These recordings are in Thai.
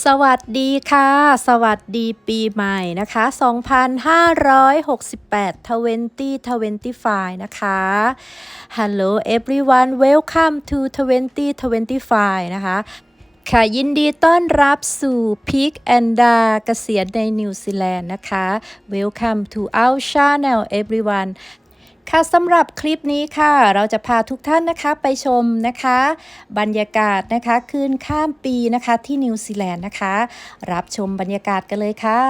สวัสดีค่ะ สวัสดีปีใหม่นะคะ 2568 2025 นะคะ Hello everyone welcome to 2025 นะคะ ค่ะยินดีต้อนรับสู่ Peak and Da เกษียณในนิวซีแลนด์นะคะ Welcome to our channel everyone ค่ะสำหรับคลิปนี้ค่ะ เราจะพาทุกท่านนะคะไปชมนะคะ บรรยากาศนะคะคืนข้ามปีนะคะที่นิวซีแลนด์นะคะ รับชมบรรยากาศกันเลยค่ะ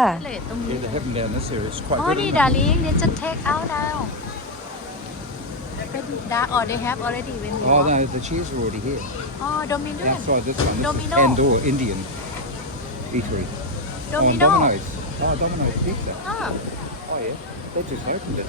ตรงนี้ Yeah, they have them down this area. It's quite อ๋อ good. นี่ isn't it? darling they just take out now that or they have already when we Oh walk no, the chairs are already here. oh Dominion Outside this one. This Domino. Is and or Indian eatery. Domino Oh, Domino's. Oh, Domino's pizza. ah Oh yeah. They just opened it.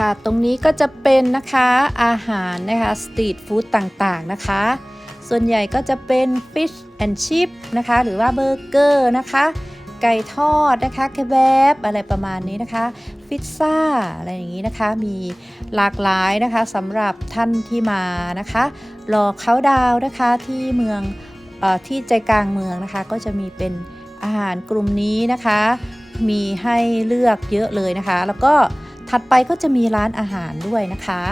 ค่ะ ตรงนี้ก็จะเป็นนะคะอาหารนะคะสตรีทฟู้ดต่างๆนะคะ ส่วนใหญ่ก็จะเป็น Fish and Chip นะคะ หรือว่าเบอร์เกอร์นะคะ ไก่ทอดนะคะเคแบบอะไรประมาณนี้นะคะพิซซ่าอะไรอย่างนี้นะคะ มีหลากหลายนะคะสำหรับท่านที่มานะคะ รอเขาดาวนะคะที่เมืองออที่ใจกลางเมืองนะคะ ก็จะมีเป็นอาหารกลุ่มนี้นะคะ มีให้เลือกเยอะเลยนะคะ แล้วก็ ถัดไปก็จะมีร้านอาหารด้วยนะคะ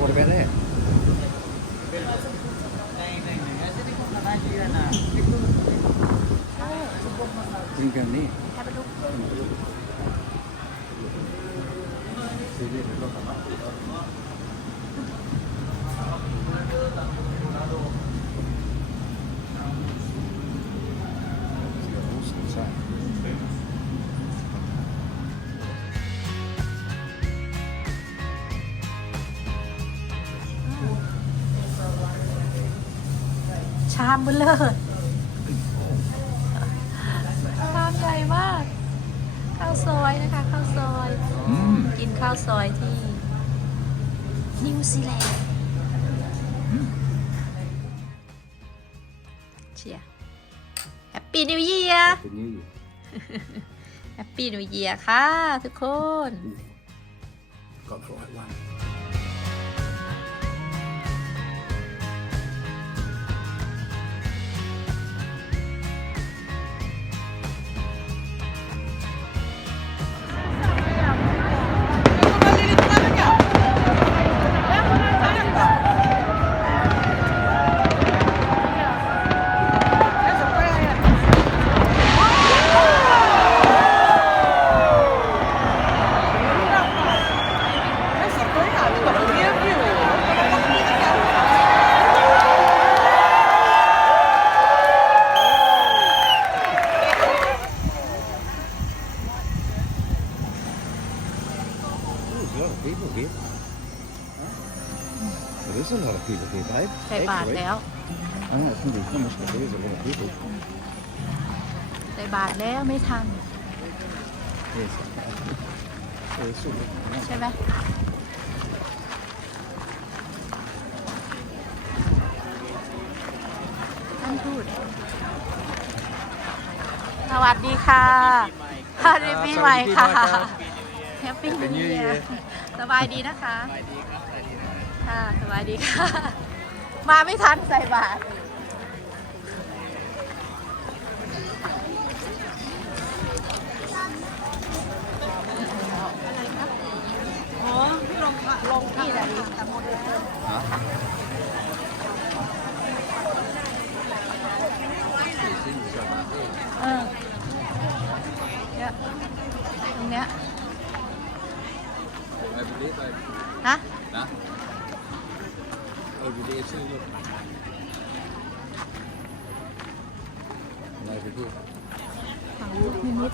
What about that? You can go near. See there, they've got them up. It's ชามเบลเลอร์ชามใหญ่มากข้าวซอยนะคะข้าวซอย อืมกินข้าวซอยที่ นิวซีแลนด์เชียแฮปปี้นิว e ยีร์ The new year. แฮปปี้นิว e ยีร์ค่ะทุกคน Got the right one. People here. There is a lot of people here, babe. ใส่บาท Actually. แล้ว I know it's going to be finished, but there is a lot of people. ใส่บาทแล้วไม่ทัน Yes. Yeah, it's sort of, ใช่ไหมท่านทูตสวัสดีค่ะสวัสดีปีใหม่ค่ะ แฮปปี้นิวเยียร์สบายดีนะคะค่ะ สบายดีค่ะ มาไม่ทันใส่บาทอ๋อพี่ลงลงที่ไหนทำหมดเลยเออเนี่ยตรงเนี้ย Over there, babe. ฮะ Nah. Over there too, look. And over here. ฝั่งลูกนิมิต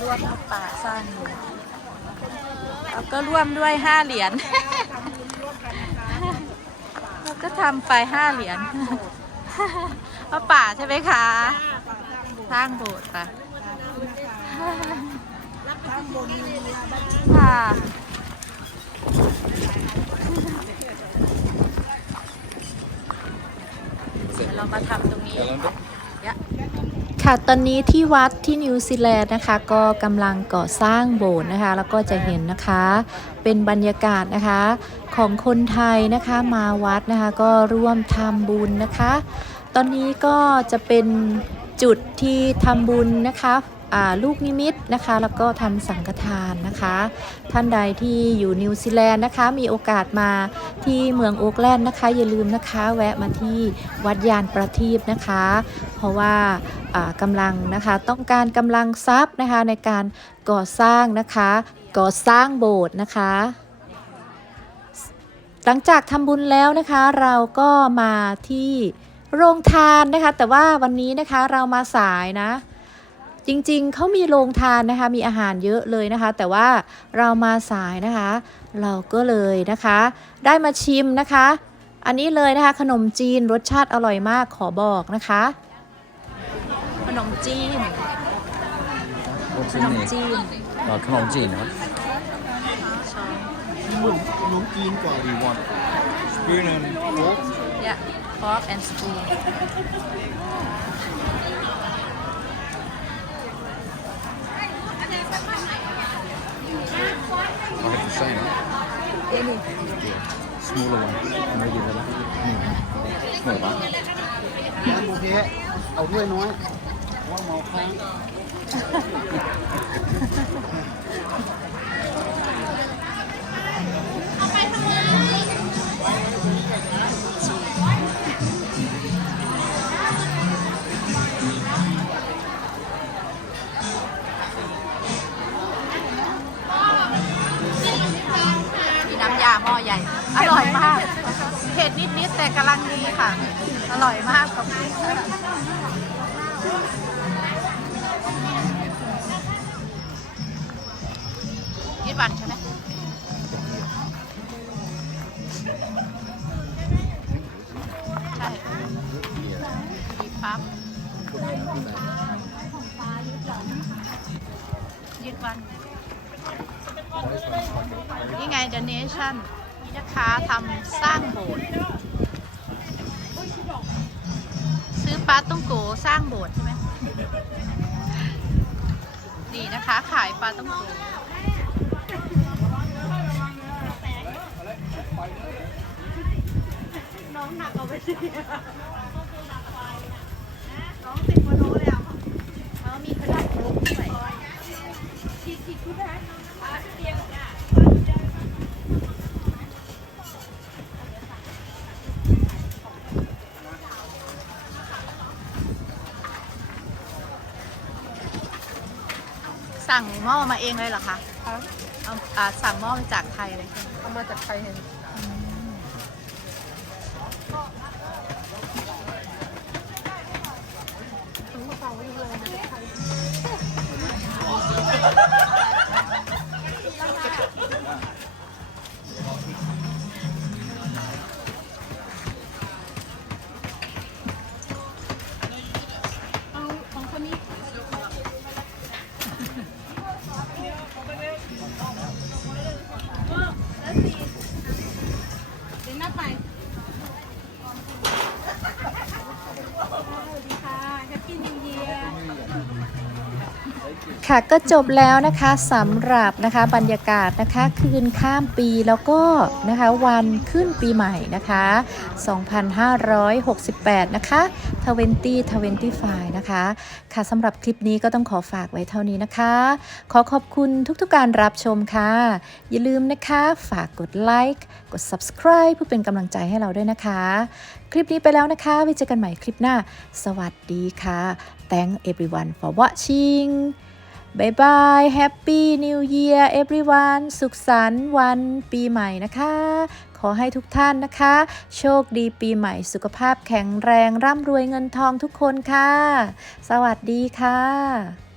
ลวดป่าสร้างอยู่เราก็ร่วมด้วยห้าเหรียญเราก็ทำไปห้าเหรียญพระป่าใช่ไหมคะ สร้างโบสถ์ค่ะค่ะเดี๋ยวเรามาทำตรงนี้ Gällande? ค่ะตอนนี้ที่วัดที่นิวซีแลนด์นะคะ ก็กำลังก่อสร้างโบสถ์นะคะ แล้วก็จะเห็นนะคะเป็นบรรยากาศนะคะของคนไทยนะคะมาวัดนะคะ ก็ร่วมทำบุญนะคะ ตอนนี้ก็จะเป็น จุดที่ทำบุญนะคะลูกนิมิตนะคะแล้วก็ทำสังฆทานนะคะ ท่านใดที่อยู่นิวซีแลนด์นะคะ มีโอกาสมาที่เมืองโอ๊กแลนด์นะคะ อย่าลืมนะคะ แวะมาที่วัดยานประทีปนะคะ เพราะว่าอ่ากำลังนะคะต้องการกำลังทรัพย์นะคะในการก่อสร้างนะคะ ก่อสร้างโบสถ์นะคะ หลังจากทำบุญแล้วนะคะเราก็มาที่ โรงทานนะคะ แต่ว่าวันนี้นะคะเรามาสายนะ จริงๆเขามีโรงทานนะคะ มีอาหารเยอะเลยนะคะ แต่ว่าเรามาสายนะคะ เราก็เลยนะคะ ได้มาชิมนะคะ อันนี้เลยนะคะ ขนมจีนรสชาติอร่อยมากขอบอกนะคะ ขนมจีน What's ข in นม there? จีน Oh, ขนมจีนครับ ขนมจีนก่อน We want spoon and fork. yeah fork and spoon I have the same. Smaller one. Maybe the other. Small one. น้ำโอเคเอาถ้วยน้อยว่าเมาค้าง หม้อใหญ่ อร่อยมาก เผ็ดนิดๆแต่กำลังดีค่ะ อร่อยมากขอบคุณยืดวันใช่ไหมใช่มีปั๊บยืดวัน นี่ไง The Nation นี่นะคะทำสร้างโบสถ์ซื้อปลาต้องโกสร้างโบสถ์ใช่ไหมนี่นะคะ ขายปลาต้องโกน้องหนักเอาไปสิน้องสิบกิโลแล้วเขามีขนาดลุกด้วย สั่งหม้อมาเองเลยเหรอคะเอาอ่าสั่งหม้อมาจากไทยเลยใช่ไหมเอามาจากไทยเห็น ค่ะก็จบแล้วนะคะสำหรับนะคะบรรยากาศนะคะคืนข้ามปีแล้วก็นะคะวันขึ้นปีใหม่นะคะ 2568 นะคะ2025นะคะ ค่ะสำหรับคลิปนี้ก็ต้องขอฝากไว้เท่านี้นะคะ ขอขอบคุณทุกๆการรับชมค่ะ อย่าลืมนะคะฝากกดไลค์กด subscribe เพื่อเป็นกำลังใจให้เราด้วยนะคะ คลิปนี้ไปแล้วนะคะไว้เจอกันใหม่คลิปหน้า สวัสดีค่ะ Thank everyone for watching บายบาย Happy New Year everyone สุขสันต์วันปีใหม่นะคะ ขอให้ทุกท่านนะคะ โชคดีปีใหม่สุขภาพแข็งแรง ร่ำรวยเงินทองทุกคนค่ะ สวัสดีค่ะ